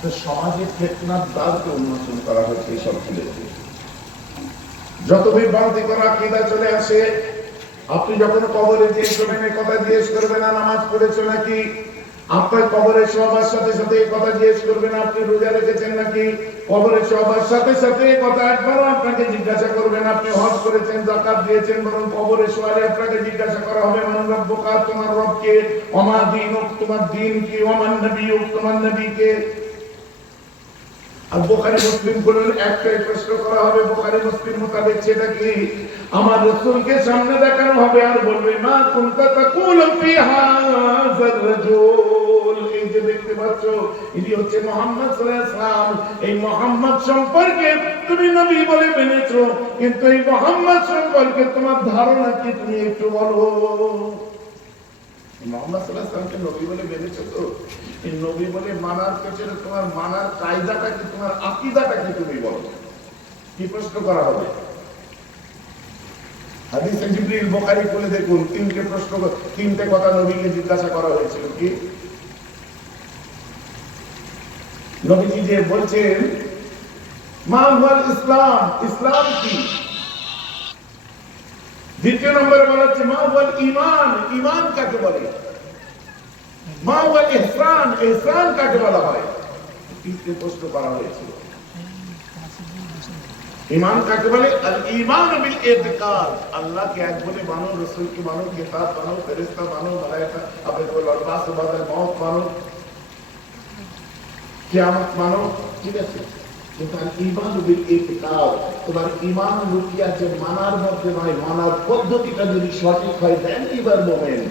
তো সমাজে ফেতনার দ্বারকে উন্মোচন করা হয়েছে এইসব ছেলেকে যত বিভ্রান্তি করা কিদা চলে আসে, আপনি যখন কবরে জিজ্ঞেস করবেন এই কথা জিজ্ঞেস করবেন না নামাজ পড়েছো নাকি? আপনার কবরে সবার সাথে সাথে এই কথা জিজ্ঞেস করবেন, আপনি রোজা রেখেছেন নাকি? কবরে সবার সাথে সাথে এই কথা একবারও আপনাকে জিজ্ঞাসা করবেন, আপনি হজ করেছেন জাকাত দিয়েছেন? বরং কবরে সোয়ালে আপনাকে জিজ্ঞাসা করা হবে, মান রব্বুকা, তোমার রবকে অমার দিন তোমার দিন কি? অমান নবী তোমার নবীকে আর বোখারি মুসলিম একটাই প্রশ্ন করা হবে, বোখারি মুসলিম মোতাবেক সেটা কি? আমার রসুলকে সামনে দেখানো হবে আর বলবে, মা কুনতা তাকুল রাজুল। এই যে দেখতে পাচ্ছ, ইনি হচ্ছে মোহাম্মদ সাল্লাল্লাহু এই মোহাম্মদ সম্পর্কে তুমি নবী বলে মেনেছো, কিন্তু এই মোহাম্মদ সম্পর্কে তোমার ধারণা কি তুমি একটু বলো। নবী তিনটে কথা নবীকে জিজ্ঞাসা করা হয়েছিল কি? নবীজি যে বলছেন, মা ইসলাম? ইসলাম কি? দ্বিতীয় নম্বরে বলা হচ্ছে মা হুয়াল ঈমান। ঈমান কাকে বলে? মা হুয়াল ইহসান। ইহসান কাকে বলা হয়? তিনটে প্রশ্ন করা হয়েছিল। ঈমান কাকে বলে? আল ঈমান বিল ইতিকাদ আল্লাহকে এক বলে মানো রাসূলকে মানো কিতাব মানো ফেরেশতা মানো মালায়েকা আপনি বল আল্লাহ সুবহানাহু ওয়া মওত মানো কিয়ামত মানো, ঠিক আছে? আল ঈমান বিল তোমার ঈমান লুকিয়ে আছে মানার মধ্যে নয়, মানার পদ্ধতিটা যদি সঠিক হয় দেন এবার মোমেন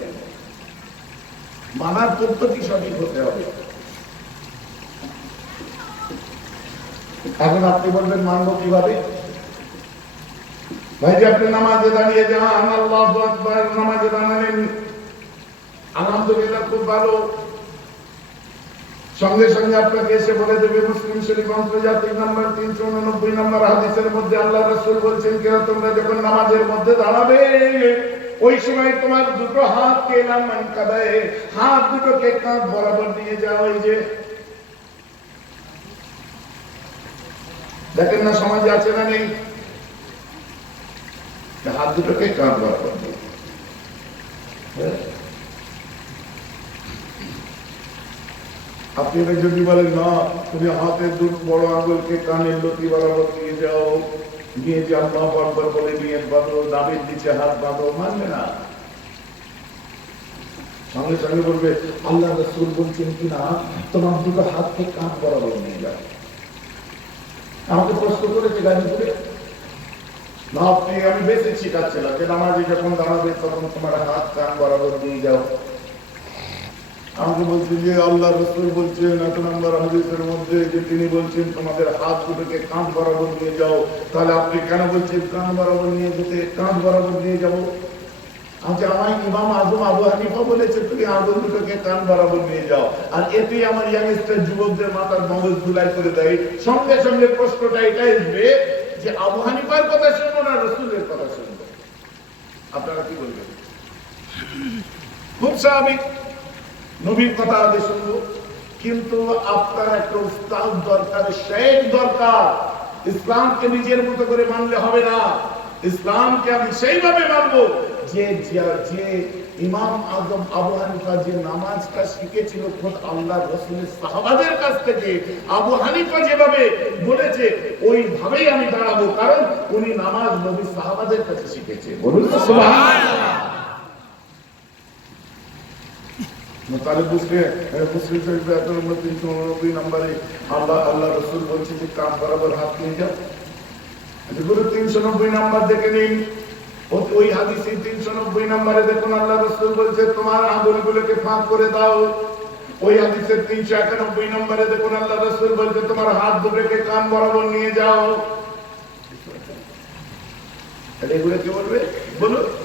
মানার পদ্ধতি সঠিক হতে হবে। এখন আপনি বলবেন, মানবো কীভাবে? ভাই যে আপনি নামাজে দাঁড়িয়ে যান, আল্লাহ নামাজে দাঁড়ালেন। আলহামদুলিল্লাহ, খুব ভালো। সঙ্গে সঙ্গে আপনাকে এসে বলে দেবে, মুসলিম শরীফ আন্তর্জাতিক নাম্বার তিনশো উননব্বই নম্বর হাদিসের মধ্যে আল্লাহ রসুল বলছেন কেন তোমরা যখন নামাজের মধ্যে দাঁড়াবে, ওই সময় তোমার দুটো হাত কে নাম হাত দুটোকে কাঁধ বরাবর নিয়ে যাওয়া এই যে। দেখেন না, সমাজে আছে না নেই? হাত দুটোকে কাঁধ বরাবর দিয়ে। আপনি এবার যদি বলেন, না, তুমি হাতের দু বড় আঙুলকে কানের লতি বরাবর নিয়ে যাও নিয়ে যে আল্লাহ আকবর বলে নিয়ে বাঁধো দামের নিচে হাত বাঁধো, মানবে না। সঙ্গে সঙ্গে বলবে, আল্লাহ রসুল বলছেন কিনা তোমার দুটো হাতকে কাঁধ বরাবর নিয়ে যাও। আমাকে প্রশ্ন করেছে গাজীপুরে। না, আপনি, আমি বেশি শিখাচ্ছিলাম যে নামাজে যখন দাঁড়াবে, তখন তোমার হাত কান বরাবর নিয়ে যাও। যে আল্লাহ রসুল বলছেন, এক নম্বর হাদিসের মধ্যে যে তিনি বলছেন, তোমাদের হাত দুটোকে বরাবর নিয়ে যাও। তাহলে আপনি কেন বলছেন বরাবর নিয়ে যেতে বরাবর নিয়ে যাব? এতেই আমার যুবকদের মাথার মগজ ধুলাই করে দেয়। সঙ্গে সঙ্গে প্রশ্নটা এটা আসবে যে আবু কথা শুনব না রসুলের কথা শুনব? আপনারা কি বলবেন? খুব স্বাভাবিক। নবীর কথা আগে শুনব। কিন্তু আপনার একটা উস্তাদ দরকার, শেখ দরকার। ইসলামকে নিজের মতো করে মানলে হবে না। ইসলামকে আমি সেইভাবে মানবো যে যে- ইমাম আজম আবু হানিফা যে নামাজটা শিখেছিল খোদ আল্লাহ রসুলের সাহাবাদের কাছ থেকে। আবু হানিফা যেভাবে বলেছে, ওইভাবেই আমি দাঁড়াবো, কারণ উনি নামাজ নবী সাহাবাদের কাছে শিখেছে। বলুন তো সুবহানাল্লাহ। আচ্ছা, তিনশো নব্বই নাম্বার দেখে নিন। নব্বই নম্বরে আল্লাহ রসুল তোমার আঙুলগুলোকে ফাঁক করে দাও। ওই হাদিসের তিনশো একানব্বই নম্বরে দেখুন আল্লাহ রসুল বলছে তোমার হাত দুটোকে কান বরাবর নিয়ে যাও। এগুলো কে বলবে? বলুন।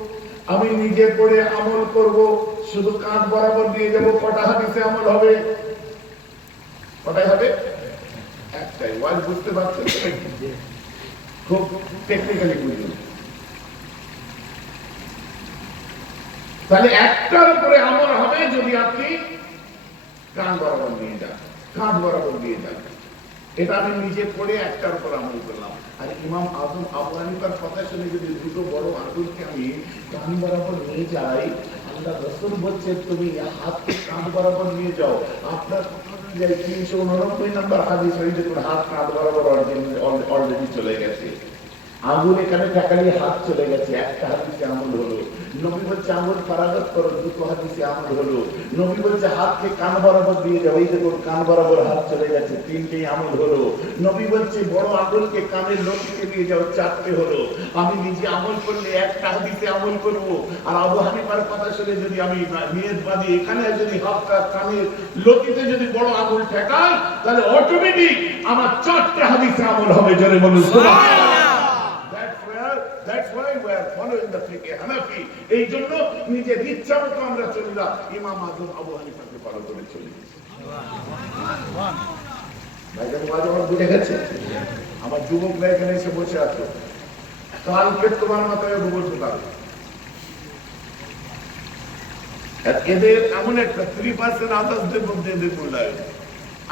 আমি নিজে পড়ে আমল করব, শুধু কাঁধ বরাবর দিয়ে যাব, কটা হাদিসে আমল হবে? কটাই হবে? একটাই, ওয়াজ বুঝতে পারছেন? খুব টেকনিক্যালি বুঝুন। তাহলে একটার উপরে আমল হবে যদি আপনি কান বরাবর নিয়ে যান কান বরাবর নিয়ে যান। এটা আমি নিজে পড়ে একটার উপর আমল করলাম। আর ইমাম আজম আবু হানিফার কথা শুনে যদি দুটো বড় আঙ্গুলকে আমি কান বরাবর নিয়ে যাই তুমি হাতকে কাঁধ বরাবর নিয়ে যাও। আপনার অনুযায়ী তিনশো উননব্বই নম্বর হাত বরাবর অলরেডি চলে গেছে। আঙুল এখানে ঠেকালি, হাত চলে গেছে। একটা হাদিসে আমল হলো নবী বলছে আঙুল ফারাগত করো, দুটো হাদিসে আমল হলো। নবী বলছে, হাতকে কান বরাবর দিয়ে যাও এই দেখুন কান বরাবর হাত চলে গেছে, তিনটেই আমল হলো। নবী বলছে, বড় আঙুলকে কানের লক্ষ্যকে দিয়ে যাও, চারটে হলো। আমি নিজে আমল করলে একটা হাদিসে আমল করব। আর আবু হানিফার কথা শুনে যদি আমি নিয়ত বাঁধি এখানে যদি হাতটা কানের লতিতে যদি বড় আঙুল ঠেকাই তাহলে অটোমেটিক আমার চারটে হাদিসে আমল হবে, জোরে বলুন, সুবহানাল্লাহ। Why we are following the fiqh Hanafi. এই জন্য নিজের ইচ্ছা মতো আমরা চলি না ইমাম আজম আবু হানিফাকে ফলো করে চলি। আমার বুঝে গেছে, আমার এখানে এসে বসে আছো তোমার মাথায় গোবর এদের এমন একটা থ্রি পার্সেন্ট আদার্সদের মধ্যে এদের মূল্যায়ন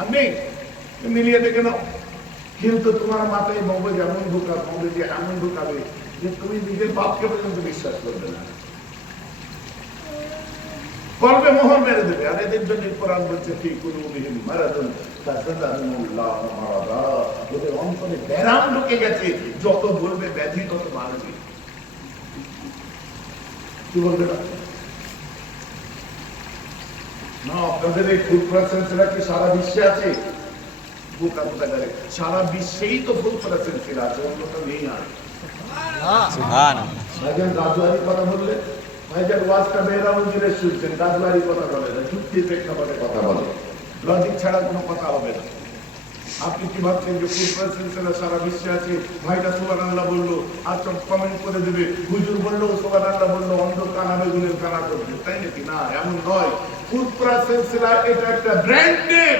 আমি মিলিয়ে দেখে নাও, কিন্তু তোমার মাথায় মগজ এমন ঢুকাবে মগজে এমন ঢুকাবে যে তুমি নিজের বাপকে পর্যন্ত বিশ্বাস করবে না কলবে মোহর মেরে দেবে আর এদের জন্য কোরআন বলছে কি কোনো বিহীন তাজাদাহুল্লাহ ওদের অন্তরে ব্যারাম ঢুকে গেছে যত বলবে ব্যাধি তত মারবে কি বলবে না আপনাদের এই প্রসেন্সরা কি সারা বিশ্বে আছে বোকা বোকা সারা বিশ্বেই তো ফুড প্রসেন্সিল আছে অন্যটা নেই আর আপনি কি ভাবছেন যে ফুড প্রসেন্সরা সারা বিশ্বে আছে? ভাইটা সুবান আল্লাহ বলল সব কমেন্ট করে দেবে। হুজুর বলল সুবান আল্লাহ বলল অন্ধ কানা বেগুনের কানা করবে। তাই নাকি? না, এমন নয়। ফুড প্রসেন্সরা এটা একটা ব্র্যান্ড নেম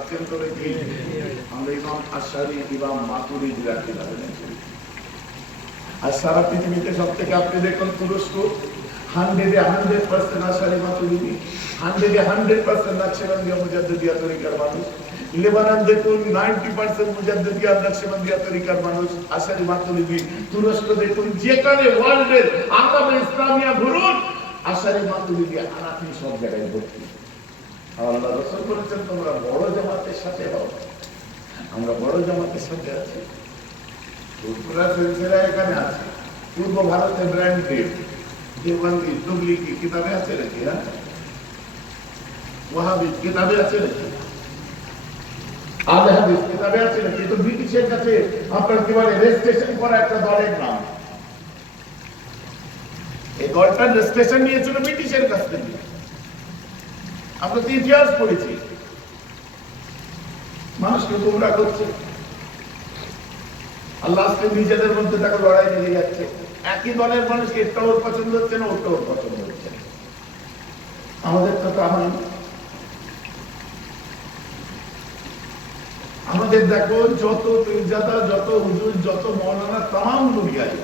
পারছেন তো নাকি আমরা ইমাম আশারি, ইমাম মাতুরিদি রাখি না আর সারা পৃথিবীতে সব থেকে আপনি দেখুন তুরস্ক, হান্ড্রেডে হান্ড্রেড পার্সেন্ট আশারি মাতুরিদি হান্ড্রেডে হান্ড্রেড পার্সেন্ট নাকশেবন্দিয়া মুজাদ্দিদিয়া তরিকার মানুষ। লেবানন দেখুন নাইনটি পার্সেন্ট মুজাদ্দিদিয়া নাকশেবন্দিয়া তরিকার মানুষ, আশারি মাতুরিদি তুরস্ক দেখুন যেখানে ওয়ার্ল্ডের আকামে ইসলামিয়া ঘুরুন, আশারি মাতুরিদি আনাফি সব জায়গায় ভর্তি। আল্লাহ রসুল বলেছেন, তোমরা বড় জামাতের সাথে হও। আমরা বড় জামাতের সাথে আছি। এখানে আছে। পূর্ব ভারতে ব্র্যান্ড দেব। দেওবন্দি তুবলিকি কিতাবে আছে হ্যাঁ? কিতাবে আছে নাকি? নাকি? তো ব্রিটিশের কাছে আপনার রেজিস্ট্রেশন করা একটা নাম। এই নিয়েছিল ব্রিটিশের কাছ থেকে। আমরা তো ইতিহাস পড়েছি। মানুষকে তোমরা করছে। আল্লাহ আজকে নিজেদের মধ্যে তাকে লড়াই লেগে যাচ্ছে। একই দলের মানুষকে একটা ওর পছন্দ হচ্ছে না ওটা ওর পছন্দ হচ্ছে। আমাদের তো তা হয় আমাদের দেখো যত পীরজাদা যত হুজুর, যত মৌলানা, তাম দুনিয়ায়।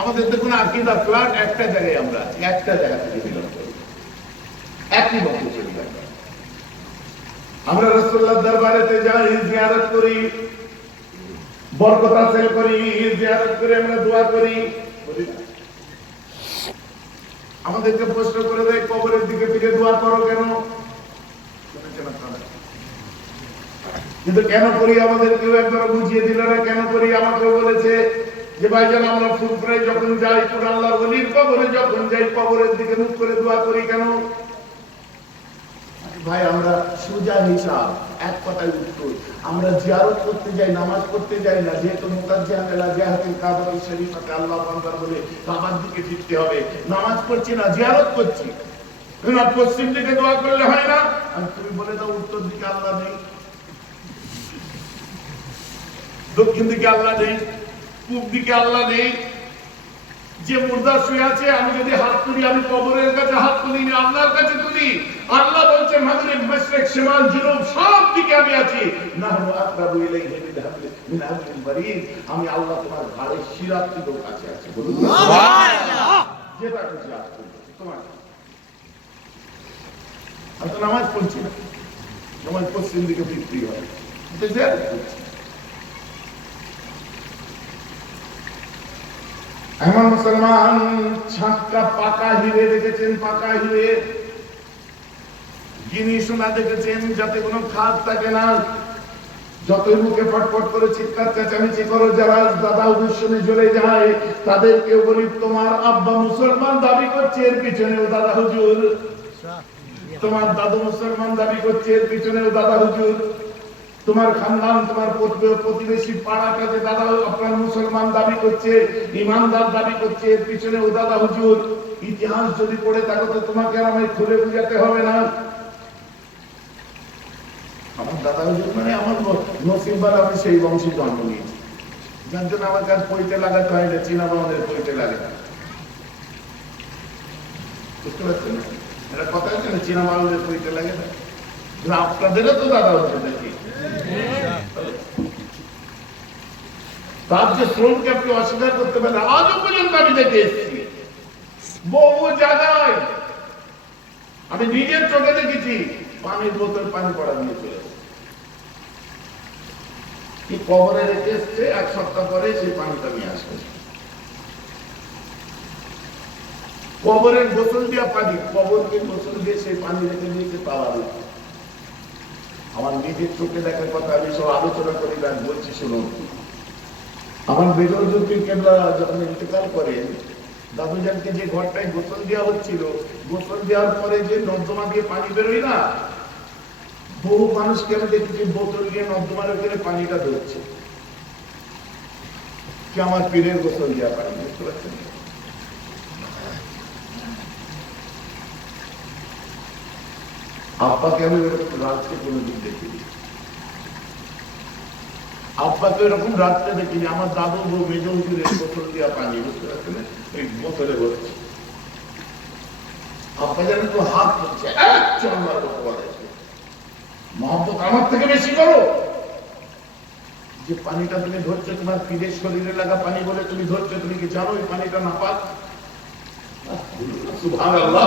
আমাদের দেখুন আকিদা ফ্ল্যাট একটা জায়গায় আমরা আছি, একটা জায়গা থেকে করি একই বক্তব্য আমরা রসুল্লাহ দরবারেতে যাই, জিয়ারত করি, বরকত হাসিল করি, জিয়ারত করে আমরা দোয়া করি। আমাদেরকে প্রশ্ন করে দেয়, কবরের দিকে ফিরে দোয়া করো কেন? কিন্তু কেন করি আমাদের কেউ একবার বুঝিয়ে দিল না, কেন করি? আমাকে বলেছে যে ভাইজান আমরা ফুরফুরে যখন যাই কোন আল্লাহ কবরে যখন যাই, কবরের দিকে মুখ করে দোয়া করি কেন? ভাই, আমরা সোজা হিসাব এক কথায় উত্তর, আমরা জিয়ারত করতে যাই, নামাজ পড়তে যাই না, যেহেতু আল্লাহ বলে দিকে ফিরতে হবে। নামাজ পড়ছি না, জিয়ারত করছি। না পশ্চিম দিকে দোয়া করলে হয় না? আর তুমি বলে দাও, উত্তর দিকে আল্লাহ নেই। দক্ষিণ দিকে আল্লাহ নেই। পূব দিকে আল্লাহ নেই। যে মুর্দা শুয়ে আছে আমি যদি হাত তুলি আমি কবরের কাছে হাত তুলি না আল্লাহর কাছে তুলি। আল্লাহ বলছে মাগরিব মাশরিক শিমাল জুনুব সব দিকে আমি আছি। নাহনু আকরাবু ইলাইহি মিন হাবলি মিন হাবলিল বারিদ। আমি আল্লাহ তোমার ঘাড়ের শিরার থেকেও কাছে আছি। বলুন সুবহানাল্লাহ। যেটা খুশি করবে তোমার আমি তো নামাজ পড়ছি না। নামাজ পশ্চিম দিকে ফিরতেই হয়। এটা জিয়ারত এমন মুসলমান ছাঁকটা পাকা হিরে দেখেছেন, পাকা হিরে। গিনি সোনা দেখেছেন, যাতে কোনো খাদ থাকে না। যতই মুখে ফটফট করে চিৎকার, চেঁচামেচি করো, যারা দাদা উদ্দেশ্যে জ্বলে যায়, তাদেরকেও বলি, তোমার আব্বা মুসলমান দাবি করছে, এর পিছনেও দাদা হুজুর। তোমার দাদু মুসলমান দাবি করছে, এর পিছনেও দাদা হুজুর। তোমার খানদান, তোমার প্রতি- প্রতিবেশী পাড়াটাতে দাদা, আপনার মুসলমান দাবি করছে, ইমানদার দাবি করছে, এর পিছনে ও দাদা হুজুর। ইতিহাস যদি পড়ে থাকো তো তোমাকে আর আমায় খুলে বুঝাতে হবে না। আমার দাদা হুজুর মানে আমার আমি সেই বংশে জন্ম নিয়েছি। যার জন্য আমার কাছে পইতে লাগাতে হয় না, চীনা বাবাদের পইতে লাগে না। বুঝতে পারছেন না? কথা হচ্ছে না, চীনা বাবাদের পইতে লাগে না? আপনাদেরও তো দাদা নাকি? আমি নিজের চোখে দেখেছি, পানির বোতল পানি পড়া দিয়ে চলে কি কবরে রেখে এসছে, এক সপ্তাহ পরে সেই পানিটা নিয়ে আসবে। কবরের পানি, কবরকে দিয়ে সেই পানি রেখে দিয়েছে তারা আমার নিজের চোখে দেখার কথা আমি সব আলোচনা করি না বলছি শুনুন। আমার বেদর জ্যোতির কেবলা যখন ইন্তেকাল করেন দাদুজানকে যে ঘরটায় গোসল দেওয়া হচ্ছিল, গোসল দেওয়ার পরে যে নর্দমা দিয়ে পানি বেরোয় না, বহু মানুষকে আমি দেখেছি বোতল দিয়ে নর্দমার ওখানে পানিটা ধরছে। কি আমার পীরের গোসল দেওয়া পানি, বুঝতে পারছেন? আব্বাকে আমি ওরকম রাত্রে কোনোদিন দেখিনি। আব্বাকে এরকম রাত্রে দেখিনি। আমার দাদু বউ, মেজ বোতল দেওয়া পানি বুঝতে পারছেন ওই বোতলে ভরছে। আব্বা যেন তো হাত চন্দ্র মহব্বত আমার থেকে বেশি করো যে পানিটা তুমি ধরছো, তোমার পীরের শরীরে লাগা পানি বলে তুমি ধরছো, তুমি কি জানো এই পানিটা না পাক সুবহানাল্লাহ।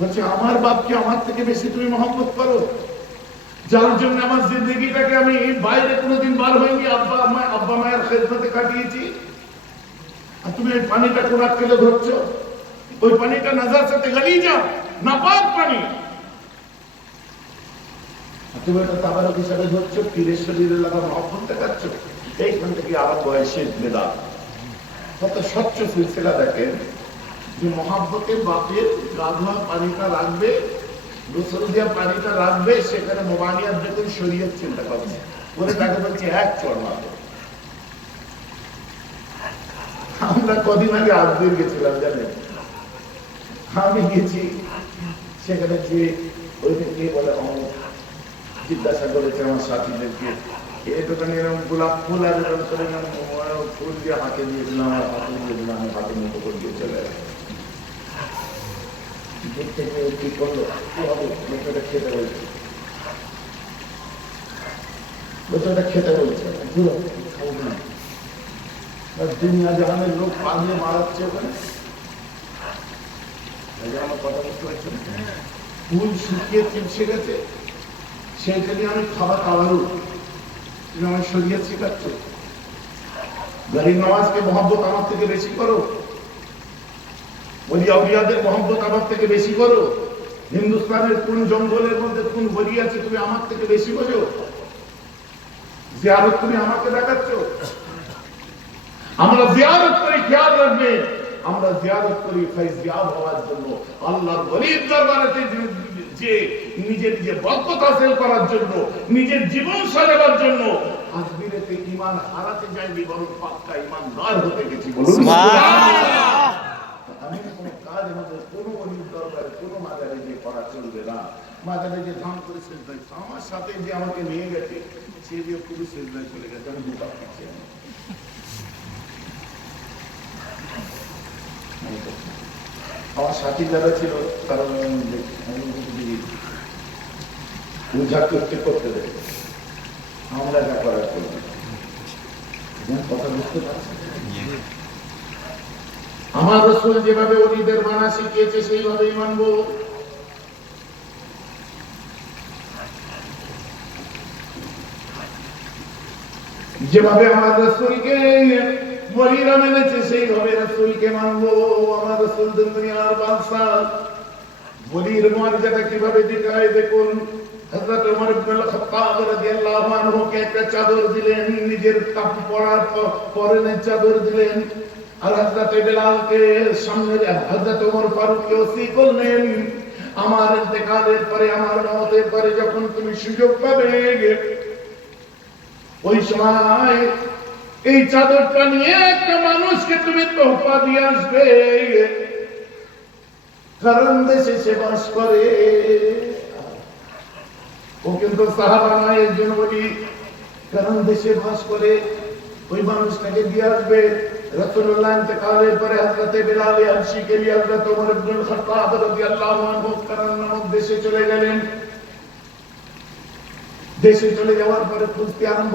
বলছে, আমার বাপকে আমার থেকে বেশি তুমি মহব্বত করো। যার জন্য আমার জিন্দগিটাকে আমি বাইরে কোনোদিন বার হয়নি, আব্বা আম্মা আব্বা মায়ের খেদমতে কাটিয়েছি। আর তুমি ওই পানিটা কোনাক কেলে ধরছো? ওই পানিটা নাজার সাথে গলি যাও, নাপাক পানি। আর তুমি ওটা তাবারক হিসাবে ধরছো, পীরের শরীরে লাগা মহব্বত দেখাচ্ছ। এইখান থেকে হয় শেষ বেদা কত স্বচ্ছ সিলসিলা দেখেন। যে মহাব্বতের বাপের গাধুয়া পানিটা রাখবে দিয়া পানিটা রাখবে সেখানে মোবানিয়ার দেখুন চিন্তা করছে করে তাকে বলছে এক চর আমরা কদিন আগে আজদের গেছিলাম জানেন? আমি গেছি, সেখানে যে বলে জিজ্ঞাসা করেছে আমার সাথীদেরকে এই এরকম গোলাপ ফুল আর এরকম করে ফুল দিয়ে হাতে দিয়ে দিলাম আর হাতে আমি হাতে মতো করে দিয়ে চলে গেলাম দূর থেকে কি করল? কি হবে? খেতে বলছে। খেতে বলছে দুনিয়া লোক পালিয়ে মারাচ্ছে আমি তুমি আমার গরিব নামাজকে মহব্বত আমার থেকে বেশি করো। ওলি আউলিয়াদের মহব্বত আমার থেকে বেশি করো হিন্দুস্তানের কোন জঙ্গলের মধ্যে কোন বলি আছে তুমি আমার থেকে বেশি বোঝো? জিয়ারত তুমি আমাকে দেখাচ্ছ? আমরা জিয়ারত করি, খেয়াল রাখবে। আমরা জিয়ারত করি ফাইজিয়াব হওয়ার জন্য। আল্লাহর গরিব দরবারেতে যে- নিজের যে বরকত হাসিল করার জন্য, নিজের জীবন সাজাবার জন্য, আজমিরেতে ইমান হারাতে যাইনি বরং পাক্কা ইমানদার হতে গেছি। বলুন। আমি কাজ আমাদের কোনো গরিব দরবারে কোনো মাজারে যে করা চলবে না। মাজারে যে ধাম করে সেজদায়। আমার সাথে যে আমাকে নিয়ে গেছে, সে যে পুরো সেজদায় চলে গেছে, আমি দুটা পাচ্ছি আমার সাথী যারা ছিল, তারা করতে করতে দেখি। আমরা কথা বুঝতে পারছি আমার রসুল যেভাবে অলিদের মানা শিখিয়েছে, সেইভাবেই মানবো। যেভাবে আমার রসুলকে মরিরা মেনেছে, সেইভাবে রসুলকে মানবো। আমার রসুল দুনিয়ার বলির মর্যাদা কীভাবে দেখায় দেখুন? হযরত ওমর ইবনে খাত্তাব রাদিয়াল্লাহু আনহু কে একটা চাদর দিলেন, নিজের কাপ পরার প- পরনের চাদর দিলেন। বেলালকে সামনে ওমর আমার ইন্তেকালের পরে, আমার মওতের পরে যখন তুমি সুযোগ পাবে, ওই সময় এই চাদরটা নিয়ে একটা মানুষকে তুমি তোহফা দিয়ে আসবে। কারণ দেশে সে বাস করে। ও কিন্তু সাহাবা নয় এর জন্য বলি কারণ দেশে বাস করে, ওই মানুষটাকে দিয়ে আসবে। রাসূলুল্লাহ ইন্তেকালের পরে বিলাল নিয়ে হযরত ওমর ইবনে খাত্তাব রাদিয়াল্লাহু আনহু দেশে চলে গেলেন। দেশে চলে যাওয়ার পরে আরম্ভ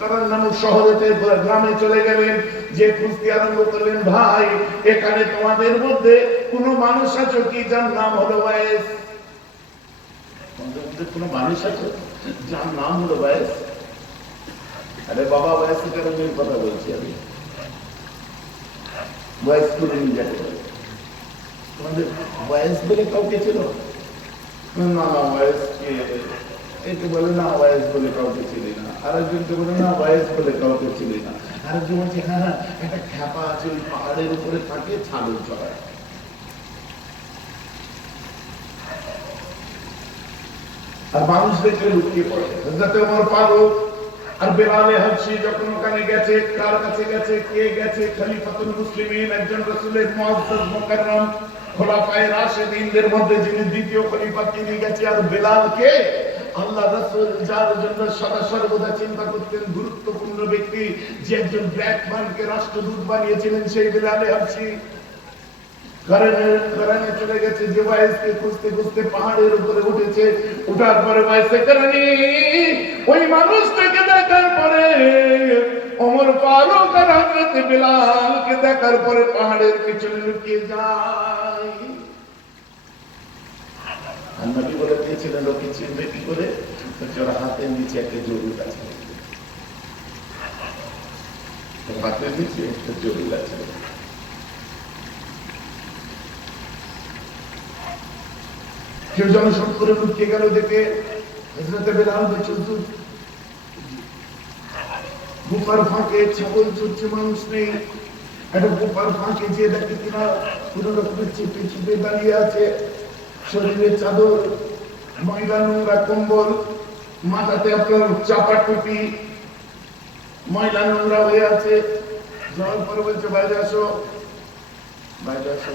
কারণ গ্রামে চলে গেলেন। যে খুঁজতে আরম্ভ করলেন, ভাই, এখানে তোমাদের মধ্যে কোন মানুষ আছো কি? যার নাম হলো ওয়াইস। কোনো মানুষ আছে? যার নাম হলো ওয়াইস? আরে বাবা, ওয়াইসের কারণে কথা বলছি আমি। বলে। তোমাদের ওয়াইস বলে কাউকে ছিল না না ওয়াইস কে? একে বলে না ওয়াইস বলে কাউকে চিনি না। আরেকজনকে বলে না ওয়াইস বলে কাউকে চিনি না। আরেকজন বলছে হ্যাঁ হ্যাঁ একটা খ্যাপা আছে, ওই পাহাড়ের উপরে থাকে, ছাগল চড়ায়। আর মানুষ দেখলে লুকিয়ে পড়ে। হযরত ওমর ফারুক আর বেলালে যখন ওখানে গেছে, কার কাছে গেছে, কে গেছে? খলিফাতুল মুসলিমিন একজন রাসূলের মুআজ্জাজ মুকাররম, খোলাফায়ে মধ্যে যিনি দ্বিতীয় খলিফা তিনি গেছে। আর বেলালকে আল্লাহ রাসূল যার জন্য সদা সর্বদা চিন্তা করতেন, গুরুত্বপূর্ণ ব্যক্তি, যে একজন ব্ল্যাকম্যানকে রাষ্ট্রদূত বানিয়েছিলেন সেই বেলালে হাবশি কারণে চলে গেছে যে ওয়াইসকে খুঁজতে খুঁজতে পাহাড়ের উপরে উঠেছে। উঠার পরে ওয়াইসে কারণে ওই মানুষটাকে দেখার পরে অমর ফারুক আর হযরত বিলালকে দেখার পরে পাহাড়ের পিছনে লুকিয়ে যায়। আর নবী বলে দিয়েছিলেন লোকে চিনবে কি করে? বলছে হাতের নিচে একটা জরুর আছে। হাতের নিচে একটা জরুর আছে। কেউ জনসন করে লুকিয়ে গেল দেখে ফাঁকে ছাগল মানুষ নেই। একটা ফাঁকে কিনা দাঁড়িয়ে আছে। চাদর, ময়লা, নোংরা মাথাতে আপনার চাপা টুপি, ময়লা, নোংরা হয়ে আছে। যাওয়ার পরে বলছে, বাইরে আসো। বাইরে আসো।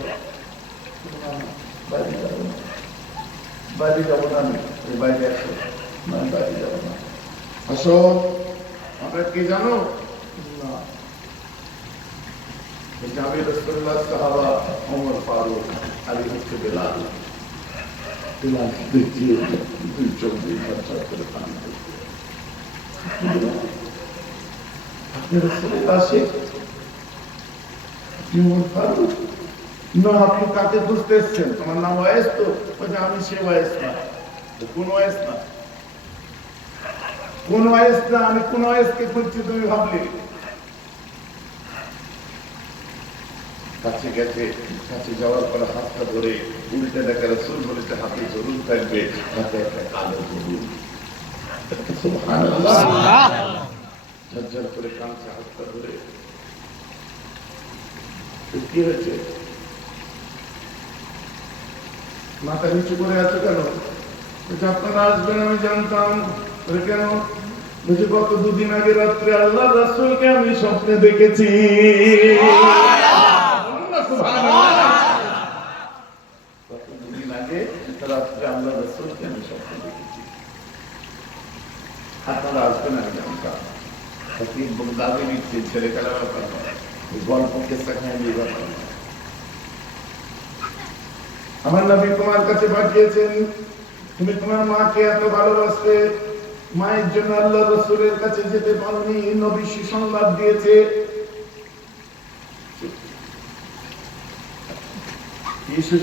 বাইরে বাইরে যাব না আমি এই বাইরে আসো না আমি বাইরে যাব না আসো আমরা কি জানো না জামি রসুল্লাহ সাহাবা ওমর ফারুক আলী হচ্ছে বেলাল বেলাল দেখিয়ে দুই চোখ দুই খরচা করে পানি দিচ্ছে। আপনি রসুল্লাহ শেখ আপনি ওমর ফারুক না আপনি কাকে খুঁজতে এসছেন? তোমার নাম ওয়েস তো? বলছে আমি সে ওয়েস না। কোন ওয়েস না? কোন ওয়েস না? আমি কোন ওয়েসকে খুঁজছি তুমি ভাবলে? কাছে গেছে কাছে যাওয়ার পরে হাতটা ধরে উল্টে দেখা রসুল বলেছে হাতে জরুর থাকবে হাতে একটা কালো জরুর। ঝরঝর করে কাঁদছে হাতটা ধরে। কি হয়েছে? মাথা নিচু করে আছো কেন? আপনারা আসবেন, আমি জানতাম। কেন? বলছে, গত দুদিন আগে রাত্রে আল্লাহ রাসূলকে আমি স্বপ্নে দেখেছি। রাত্রে আল্লাহ রাসূলকে আমি স্বপ্নে দেখেছি। আপনারা আসবেন, আমি জানতাম। ফকির বগদাদি লিখছে ছেলে ব্যাপার নয়। এই গল্প কেসা খাইনি ব্যাপার। আমার নবী তোমার কাছে পাঠিয়েছেন। তুমি তোমার মাকে এত ভালোবাসতে, মায়ের জন্য আল্লাহ রসুলের কাছে যেতে পারোনি, নবী সুসংবাদ দিয়েছে। দিয়েছে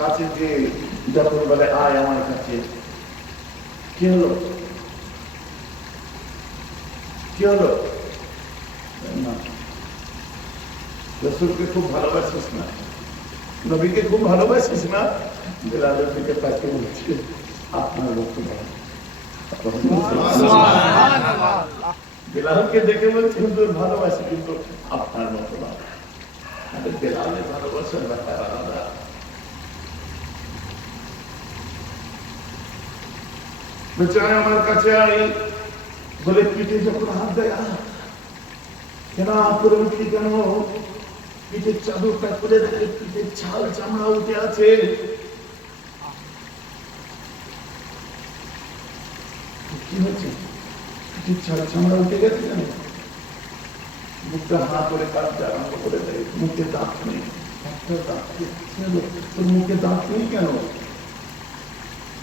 কাছে যে যখন বলে, আয়, আমার কাছে কি হলো? কি হলো? খুব ভালোবাসিস না? নবীকে খুব ভালোবাসিস না? বিলালের দিকে তাকে বলছে, আপনার বক্তব্য বিলালকে দেখে বলছে, হুজুর ভালোবাসি কিন্তু আপনার মতো বেলালের ভালোবাসার ব্যাপার আলাদা। আয় আমার কাছে আই বলে পিঠে যখন হাত দেয়, কেন করে উঠলি কেন? পিঠের চাদরটা খুলে দেখে পিঠের ছাল চামড়া উঠে আছে। কি হয়েছে পিঠের ছাল চামড়া উঠে গেছে কেন? মুখটা হা করে কাঁদতে আরম্ভ করে দেয়। মুখে দাঁত নেই। একটা দাঁত মুখে দাঁত নেই কেন?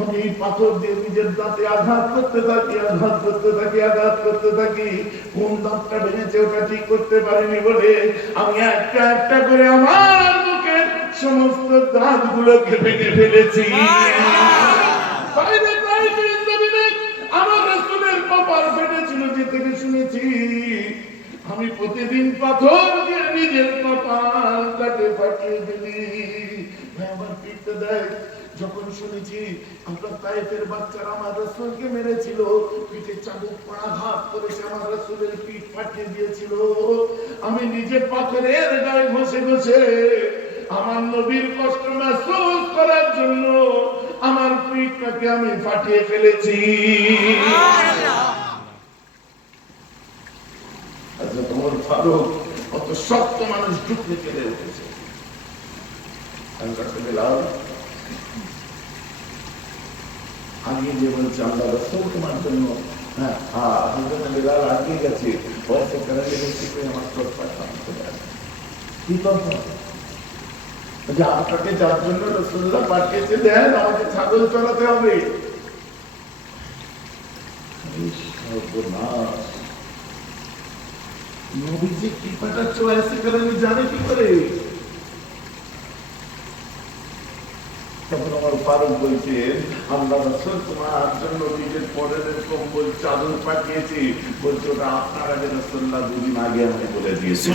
আমি পাথর দিয়ে নিজের দাঁতে আঘাত করতে থাকি, আঘাত করতে থাকি, আঘাত করতে থাকি। কোন দাঁতটা ভেঙেছে ওটা ঠিক করতে পারিনি বলে আমি একটা একটা করে আমার মুখের সমস্ত দাঁত গুলোকে ভেঙে ফেলেছি। আমার আমি প্রতিদিন পাথর দিয়ে নিজের কপালটাকে ফাটিয়ে দিলি আমার পিঠতে দেয় যখন শুনেছি আপনার তাইফের বাচ্চারা আমার রসুলকে মেরেছিল পিঠে চাবুক পড়াঘাত করেছে আমার রসুলের পিঠ ফাটিয়ে দিয়েছিল। আমি নিজে পাথরের গায়ে ঘষে ঘষে আমার নবীর কষ্ট মেহসুস করার জন্য আমার পিঠটাকে আমি ফাটিয়ে ফেলেছি। হযরত ওমর ফারুক অত শক্ত মানুষ ডুবতে কেঁদে উঠেছে। আগে যে বলছে তোমার জন্য হ্যাঁ আগে গেছে। আমাকে হবে। এই নবীজি কি পাঠাচ্ছ এসে করে আমি জানি কি করে? ফারুক বলছে আল্লাহ রসুল তোমার জন্য নিজের পরের কম্বল, চাদর পাঠিয়েছি। বলছে, ওটা আপনার আগে রসুল্লাহ দুদিন আগে আমাকে বলে দিয়েছে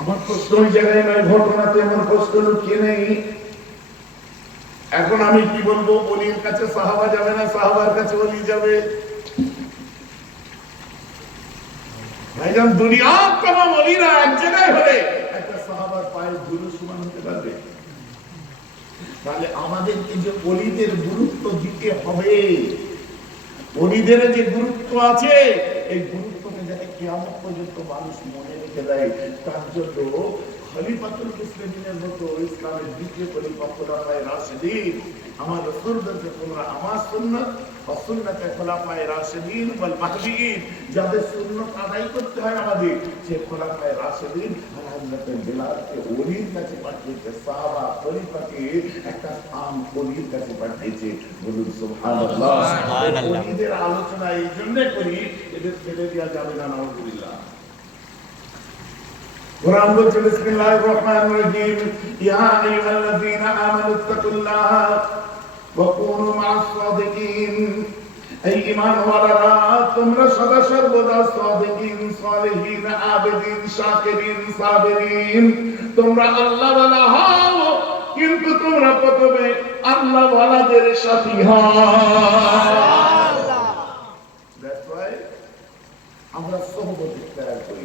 আমার প্রশ্ন ওই জায়গায় নয় ঘটনাতে আমার প্রশ্ন লুকিয়ে নেই। এখন আমি কি বলব? বলির কাছে সাহাবা যাবে না? সাহাবার কাছে বলি যাবে? ভাইজান দুনিয়া তোমার বলিরা এক জায়গায় হলে একটা সাহাবার পায়ে ধুলো সমান হতে পারবে তাহলে আমাদেরকে যে অলিদের গুরুত্ব দিতে হবে, অলিদের যে গুরুত্ব আছে, এই গুরুত্বকে যাতে কেমন পর্যন্ত মানুষ মনে রেখে দেয়, তার জন্য খলিফাতুল মুসলিমিনের মতো ইসলামের দ্বিতীয় খলিফা খোলাফায়ে রাশিদিন। আমার রাসূলদেরকে তোমরা আমার সুন্নাত ও সুন্নাতে খোলাফায়ে রাশিদিন ওয়াল যাদের সুন্নাত আদায় করতে হয় আমাদের সে খোলাফায়ে রাশিদিন আর হযরতে বিলালকে ওলির কাছে পাঠিয়েছে সাহাবা খলিফাকে একটা কাছে পাঠিয়েছে। বলুন সুবহানাল্লাহ। সুবহানাল্লাহ। আলোচনা এই জন্য করি এদের ফেলে দেওয়া যাবে না নাউজুবিল্লাহ। কোরআন বলছে বিসমিল্লাহির রহমানির রহিম। ইয়া আইয়ুহাল্লাযীনা আমানু তাকুল্লাহ ওয়া কুনু মা'আস সাদিকিন। এই ঈমান তোমরা সদা সর্বদা সাদিকিন সালিহিন আবেদিন শাকিরিন সাবিরিন। তোমরা আল্লাহ ওয়ালা হও কিন্তু তোমরা প্রথমে আল্লাহ ওয়ালাদের সাথী হও। That's আমরা সহবত ইখতিয়ার করি।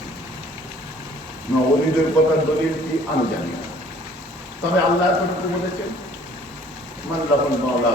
নবনীদের কথা দলিল কি আমি জানি না। তবে আল্লাহ বলেছেন? মাল্লাহুল মাওলা